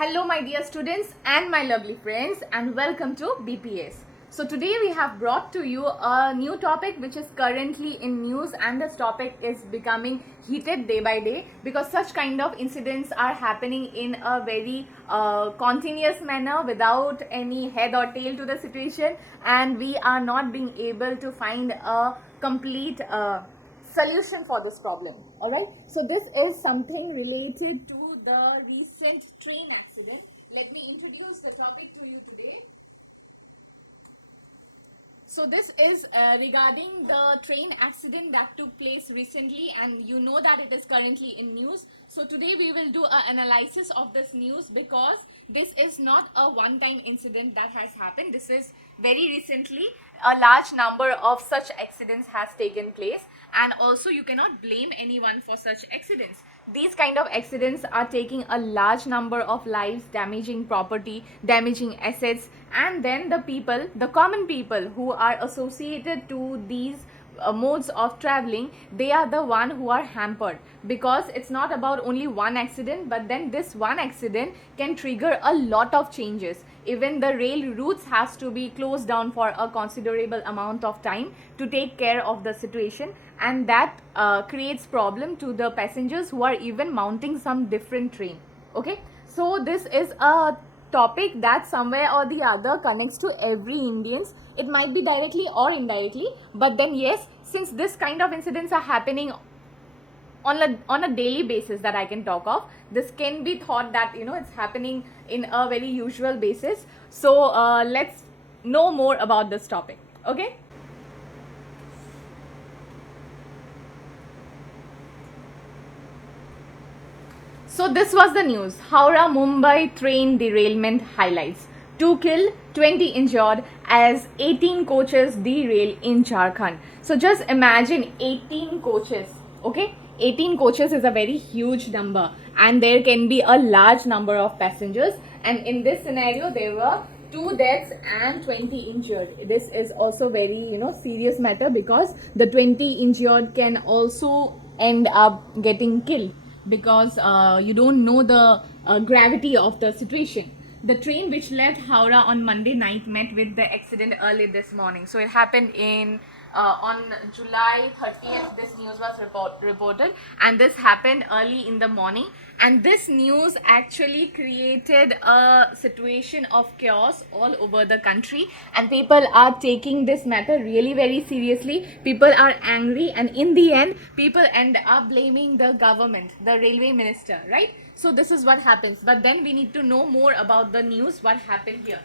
Hello my dear students and my lovely friends, and welcome to BPS. So today we have brought to you a new topic which is currently in news, and this topic is becoming heated day by day because such kind of incidents are happening in a very continuous manner without any head or tail to the situation, and we are not being able to find a complete solution for this problem. All right, so this is something related to the recent train accident. Let me introduce the topic to you today. So this is regarding the train accident that took place recently, and you know that it is currently in news. So today we will do an analysis of this news because this is not a one-time incident that has happened. This is very recently a large number of such accidents has taken place, and also you cannot blame anyone for such accidents. These kind of accidents are taking a large number of lives, damaging property, damaging assets, and then the common people who are associated to these modes of traveling, they are the one who are hampered, because it's not about only one accident, but then this one accident can trigger a lot of changes. Even the rail routes has to be closed down for a considerable amount of time to take care of the situation, and that creates problem to the passengers who are even mounting some different train. Okay, so this is a topic that somewhere or the other connects to every Indians. It might be directly or indirectly, but then yes, since this kind of incidents are happening on a daily basis that I can talk of, this can be thought that it's happening in a very usual basis. So let's know more about this topic. Okay. So this was the news. Howrah-Mumbai train derailment highlights. 2 killed, 20 injured as 18 coaches derail in Jharkhand. So just imagine 18 coaches. Okay, 18 coaches is a very huge number, and there can be a large number of passengers. And in this scenario, there were 2 deaths and 20 injured. This is also very serious matter, because the 20 injured can also end up getting killed, because you don't know the gravity of the situation. The train which left Howrah on Monday night met with the accident early this morning. So it happened on July 30th. This news was reported, and this happened early in the morning. And this news actually created a situation of chaos all over the country, and people are taking this matter really very seriously. People are angry, and in the end, people end up blaming the government, the railway minister, right? So this is what happens. But then we need to know more about the news, what happened here.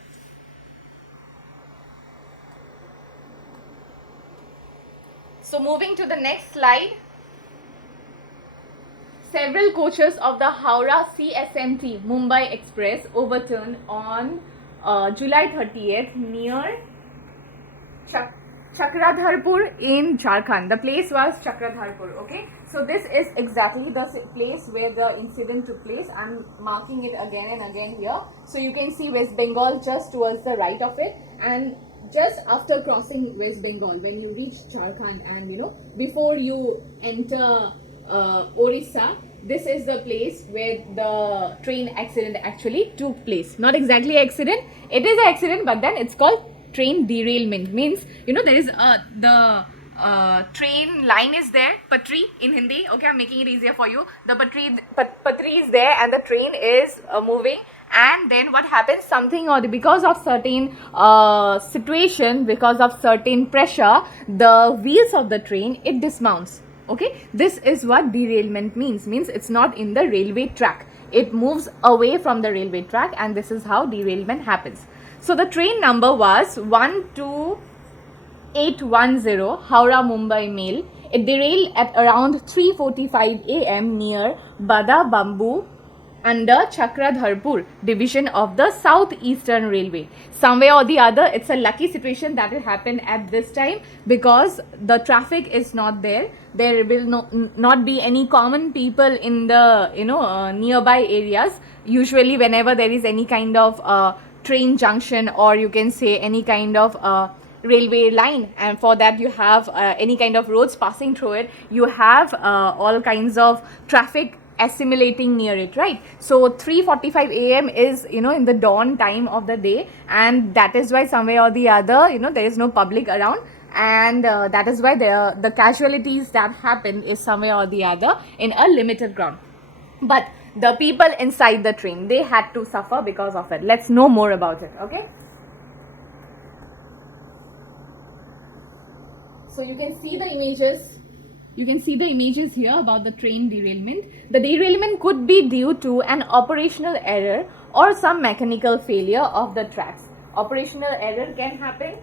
So moving to the next slide. Several coaches of the Howrah CSMT Mumbai Express overturned on July 30th near Chakradharpur in Jharkhand. The place was Chakradharpur. Okay, so this is exactly the place where the incident took place. I'm marking it again and again here. So you can see West Bengal just towards the right of it, and just after crossing West Bengal, when you reach Jharkhand, and before you enter Orissa, this is the place where the train accident actually took place. Not exactly accident, it is an accident, but then it's called train derailment. Means there is the train line is there, patri in Hindi. Okay, I'm making it easier for you. The patri is there, and the train is moving. And then what happens, something or because of certain situation, because of certain pressure, the wheels of the train, it dismounts. Okay, this is what derailment means it's not in the railway track, it moves away from the railway track, and this is how derailment happens. So the train number was 12810 Howrah Mumbai Mail. It derailed at around 3:45 a.m. near Bada Bamboo under Chakradharpur division of the Southeastern Railway. Somewhere or the other, it's a lucky situation that it happened at this time, because the traffic is not there. There will not be any common people in the nearby areas. Usually whenever there is any kind of train junction, or you can say any kind of railway line, and for that you have any kind of roads passing through it, you have all kinds of traffic assimilating near it, right? So 3:45 a.m. is, in the dawn time of the day, and that is why somewhere or the other, there is no public around, and that is why the casualties that happen is somewhere or the other in a limited ground. But the people inside the train, they had to suffer because of it. Let's know more about it. Okay, so you can see the images. You can see the images here about the train derailment. The derailment could be due to an operational error or some mechanical failure of the tracks. Operational error can happen.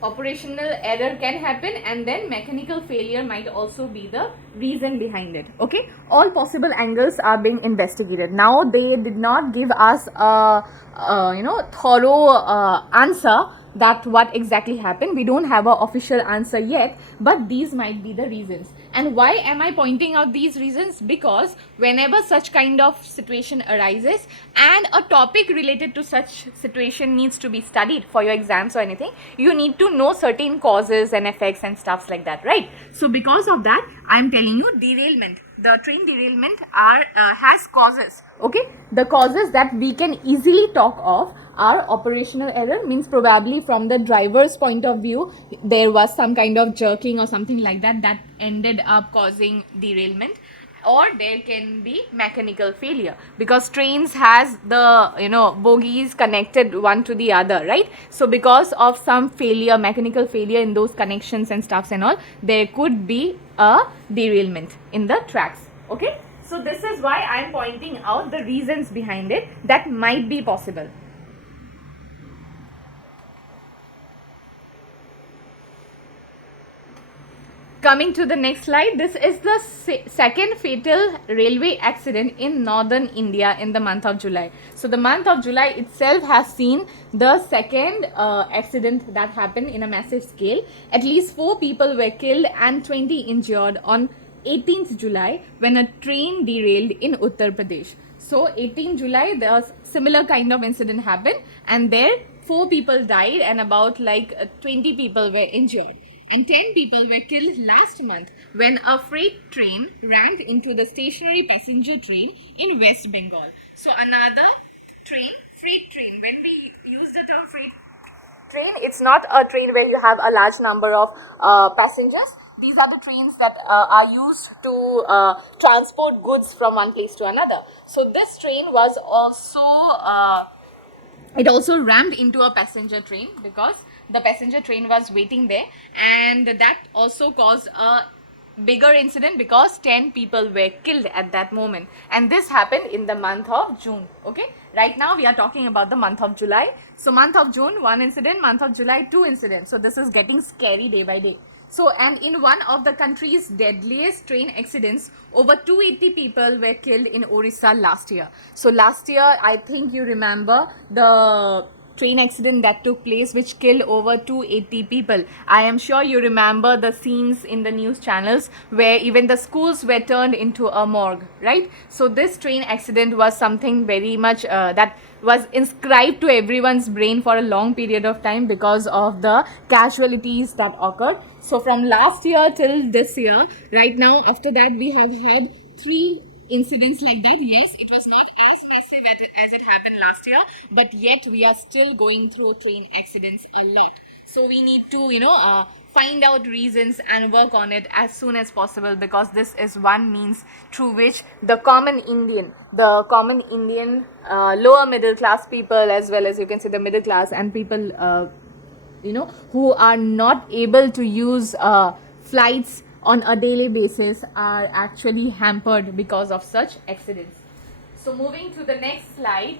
Operational error can happen, and then mechanical failure might also be the reason behind it. Okay, all possible angles are being investigated. Now they did not give us a thorough answer that what exactly happened. We don't have an official answer yet, but these might be the reasons. And why am I pointing out these reasons? Because whenever such kind of situation arises and a topic related to such situation needs to be studied for your exams or anything, you need to know certain causes and effects and stuffs like that, right? So because of that, I am telling you, derailment, the train derailment has causes. Okay, the causes that we can easily talk of are operational error, means probably from the driver's point of view there was some kind of jerking or something like that that ended up causing derailment, or there can be mechanical failure because trains has the bogies connected one to the other, right? So because of some failure, mechanical failure in those connections and stuffs and all, there could be a derailment in the tracks. Okay, so this is why I am pointing out the reasons behind it that might be possible. Coming to the next slide, this is the second fatal railway accident in northern India in the month of July. So the month of July itself has seen the second accident that happened in a massive scale. At least 4 people were killed and 20 injured on 18th July when a train derailed in Uttar Pradesh. So 18th July, there was similar kind of incident happened, and there 4 people died and about 20 people were injured. And 10 people were killed last month when a freight train rammed into the stationary passenger train in West Bengal. So another freight train. When we use the term freight train, it's not a train where you have a large number of passengers. These are the trains that are used to transport goods from one place to another. So this train was also it also rammed into a passenger train because the passenger train was waiting there, and that also caused a bigger incident because 10 people were killed at that moment, and this happened in the month of June. Okay, right now we are talking about the month of July. So month of June 1 incident, month of July 2 incidents. So this is getting scary day by day. So, and in one of the country's deadliest train accidents, over 280 people were killed in Orissa last year. So last year, I think you remember the train accident that took place which killed over 280 people. I am sure you remember the scenes in the news channels where even the schools were turned into a morgue, right? So this train accident was something very much that was inscribed to everyone's brain for a long period of time because of the casualties that occurred. So from last year till this year, right now after that we have had 3 incidents like that. Yes, it was not as massive as it happened last year, but yet we are still going through train accidents a lot. So we need to find out reasons and work on it as soon as possible, because this is one means through which the common Indian lower middle class people, as well as you can say the middle class and people who are not able to use flights on a daily basis, are actually hampered because of such accidents. So moving to the next slide.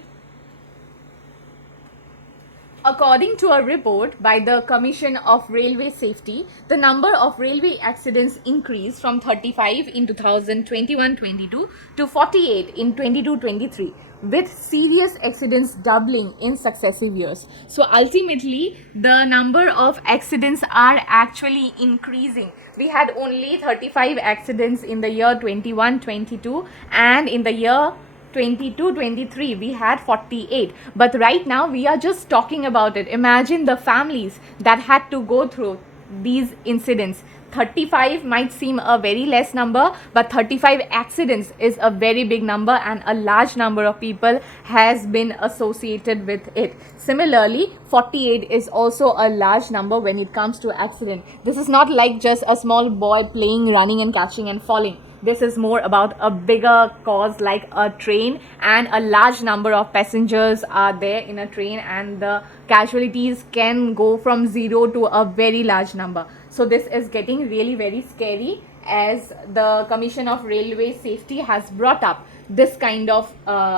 According to a report by the Commission of Railway Safety, the number of railway accidents increased from 35 in 2021-22 to 48 in 22-23, with serious accidents doubling in successive years. So ultimately, the number of accidents are actually increasing. We had only 35 accidents in the year 21-22, and in the year 22-23 we had 48, but right now we are just talking about it. Imagine the families that had to go through these incidents. 35 might seem a very less number, but 35 accidents is a very big number, and a large number of people has been associated with it. Similarly, 48 is also a large number when it comes to accident. This is not like just a small boy playing, running and catching and falling. This is more about a bigger cause like a train, and a large number of passengers are there in a train, and the casualties can go from 0 to a very large number. So this is getting really very scary, as the Commission of Railway Safety has brought up this kind of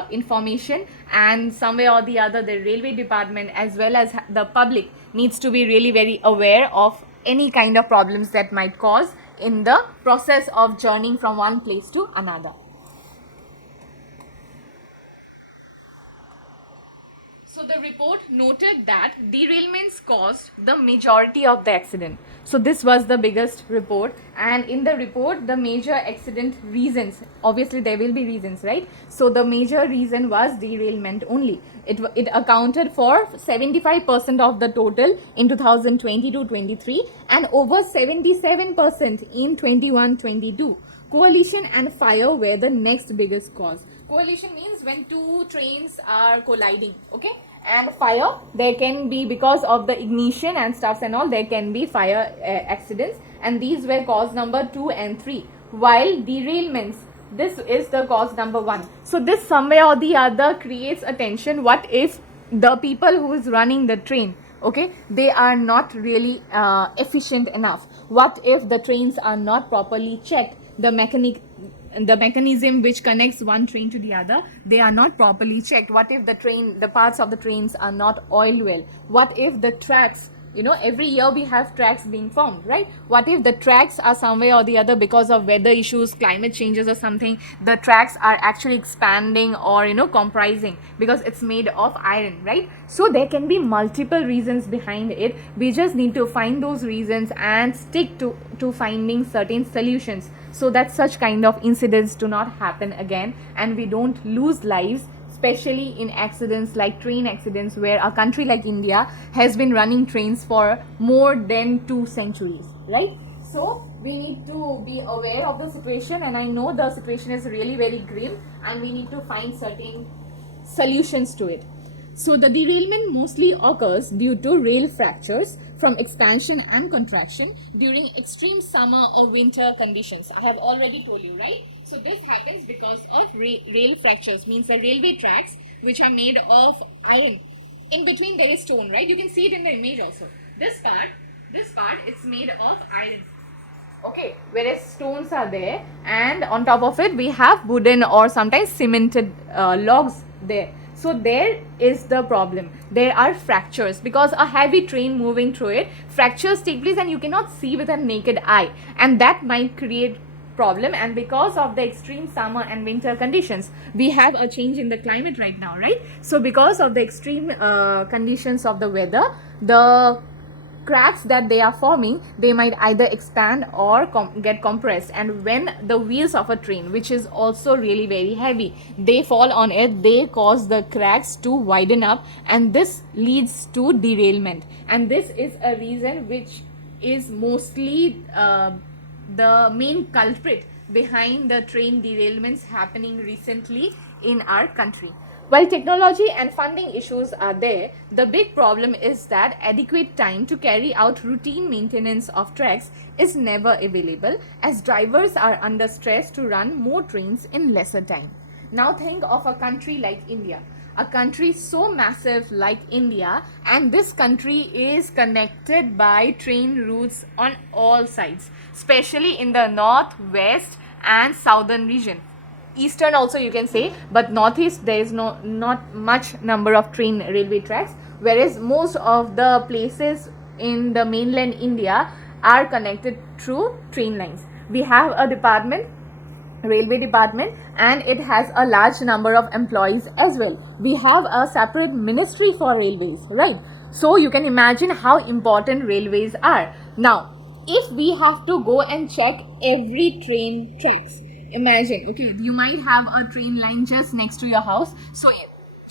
information, and somewhere or the other the railway department as well as the public needs to be really very aware of any kind of problems that might cause in the process of journeying from one place to another. So the report noted that derailments caused the majority of the accident. So this was the biggest report, and in the report the major accident reasons, obviously there will be reasons, right? So the major reason was derailment only. It accounted for 75% of the total in 2020-23 and over 77% in 21-22. Coalition and fire were the next biggest cause. Coalition means when two trains are colliding, okay? And fire, there can be, because of the ignition and stuffs and all, there can be fire accidents, and these were cause number 2 and 3. While derailments, this is the cause number 1. So this somewhere or the other creates a tension. What if the people who is running the train, okay, they are not really efficient enough? What if the trains are not properly checked? The mechanism which connects one train to the other, they are not properly checked. What if the parts of the trains are not oiled well? What if the tracks, every year we have tracks being formed, right? What if the tracks are somewhere or the other, because of weather issues, climate changes or something, the tracks are actually expanding or comprising, because it's made of iron, right? So there can be multiple reasons behind it. We just need to find those reasons and stick to finding certain solutions, so that such kind of incidents do not happen again and we don't lose lives, especially in accidents like train accidents, where a country like India has been running trains for more than 2 centuries, right? So we need to be aware of the situation, and I know the situation is really very grim and we need to find certain solutions to it. So the derailment mostly occurs due to rail fractures from expansion and contraction during extreme summer or winter conditions. I have already told you, right? So this happens because of rail fractures, means the railway tracks which are made of iron. In between there is stone, right? You can see it in the image also. This part it's made of iron. Okay, whereas stones are there, and on top of it we have wooden or sometimes cemented logs there. So there is the problem. There are fractures because a heavy train moving through it, fractures take place and you cannot see with a naked eye, and that might create problem. And because of the extreme summer and winter conditions, we have a change in the climate right now, right? So because of the extreme conditions of the weather, the cracks that they are forming, they might either expand or get compressed, and when the wheels of a train, which is also really very heavy, they fall on it, they cause the cracks to widen up, and this leads to derailment. And this is a reason which is mostly the main culprit behind the train derailments happening recently in our country. While technology and funding issues are there, the big problem is that adequate time to carry out routine maintenance of tracks is never available, as drivers are under stress to run more trains in lesser time. Now think of a country like India, a country so massive like India, and this country is connected by train routes on all sides, especially in the north, west and southern region. Eastern also you can say, but northeast there is not much number of train railway tracks, whereas most of the places in the mainland India are connected through train lines. We have a department, railway department, and it has a large number of employees as well. We have a separate ministry for railways, right? So you can imagine how important railways are. Now if we have to go and check every train tracks, imagine, okay, you might have a train line just next to your house. So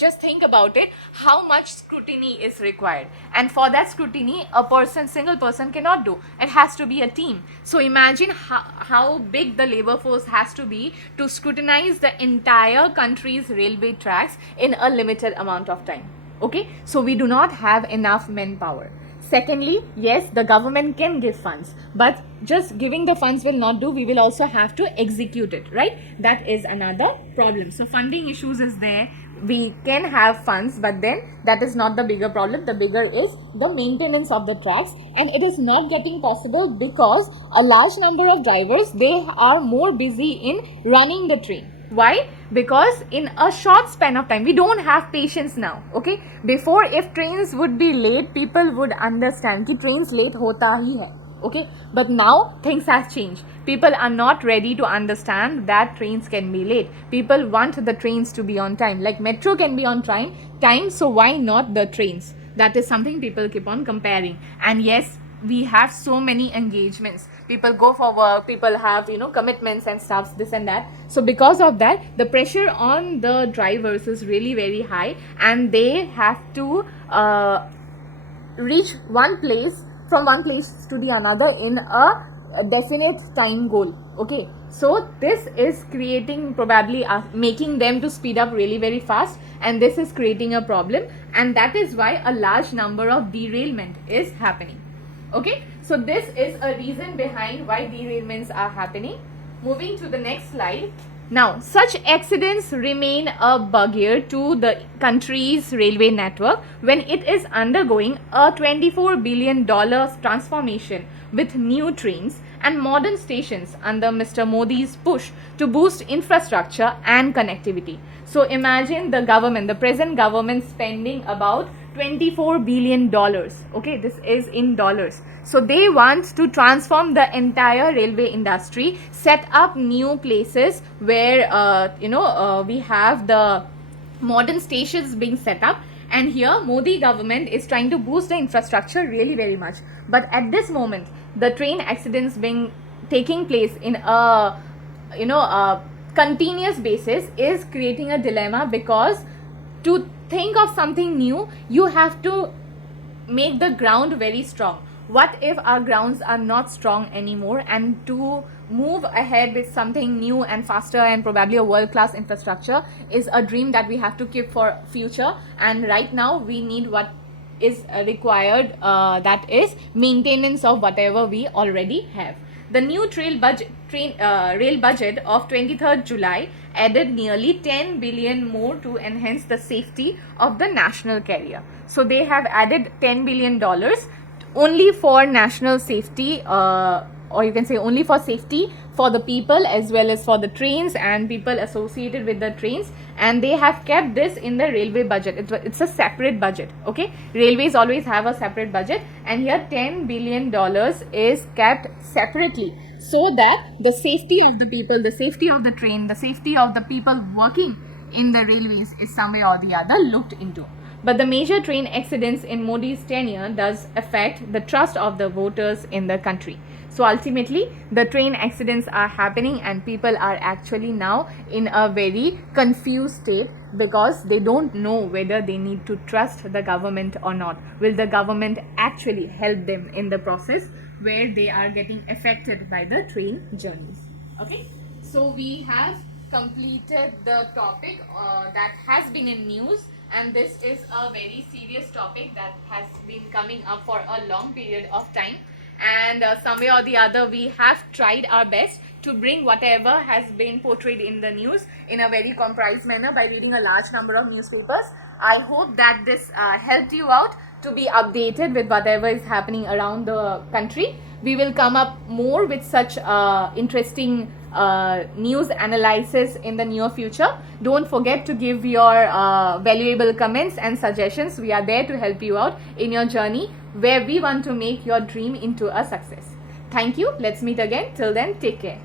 just think about it, how much scrutiny is required. And for that scrutiny, a person, single person cannot do. It has to be a team. So imagine how big the labor force has to be to scrutinize the entire country's railway tracks in a limited amount of time. Okay, so we do not have enough manpower. Secondly, yes, the government can give funds, but just giving the funds will not do. We will also have to execute it, right? That is another problem. So funding issues is there. We can have funds, but then that is not the bigger problem. The bigger is the maintenance of the tracks, and it is not getting possible because a large number of drivers, they are more busy in running the train. Why? Because in a short span of time, we don't have patience now. Okay, before, if trains would be late, people would understand कि trains late hota hi hai. Okay, but now things have changed. People are not ready to understand that trains can be late. People want the trains to be on time. Like metro can be on time, so why not the trains? That is something people keep on comparing. And yes, we have so many engagements. People go for work, people have, commitments and stuff, this and that. So because of that, the pressure on the drivers is really very high, and they have to reach from one place to the another in a definite time goal. Okay, so this is creating, probably making them to speed up really very fast, and this is creating a problem, and that is why a large number of derailment is happening. Okay, so this is a reason behind why derailments are happening. Moving to the next slide. Now, such accidents remain a bugbear to the country's railway network when it is undergoing a $24 billion transformation with new trains and modern stations under Mr. Modi's push to boost infrastructure and connectivity. So imagine the present government spending about $24 billion. Okay, this is in dollars. So they want to transform the entire railway industry, set up new places where we have the modern stations being set up. And here Modi government is trying to boost the infrastructure really very much. But at this moment, the train accidents taking place in a continuous basis is creating a dilemma, because to think of something new, you have to make the ground very strong. What if our grounds are not strong anymore? And to move ahead with something new and faster and probably a world-class infrastructure is a dream that we have to keep for future. And right now we need what is required, that is maintenance of whatever we already have. The new rail budget of 23rd July added nearly 10 billion more to enhance the safety of the national carrier. So they have added $10 billion only for national safety, or you can say only for safety for the people as well as for the trains and people associated with the trains, and they have kept this in the railway budget. It's a separate budget. Okay, railways always have a separate budget, and here $10 billion is kept separately so that the safety of the people, the safety of the train, the safety of the people working in the railways is some way or the other looked into. But the major train accidents in Modi's tenure does affect the trust of the voters in the country. So ultimately, the train accidents are happening and people are actually now in a very confused state because they don't know whether they need to trust the government or not. Will the government actually help them in the process where they are getting affected by the train journeys? Okay, so we have completed the topic that has been in news. And this is a very serious topic that has been coming up for a long period of time. And some way or the other, we have tried our best to bring whatever has been portrayed in the news in a very comprised manner by reading a large number of newspapers. I hope that this helped you out to be updated with whatever is happening around the country. We will come up more with such interesting news analysis in the near future. Don't forget to give your valuable comments and suggestions. We are there to help you out in your journey where we want to make your dream into a success. Thank you. Let's meet again. Till then, take care.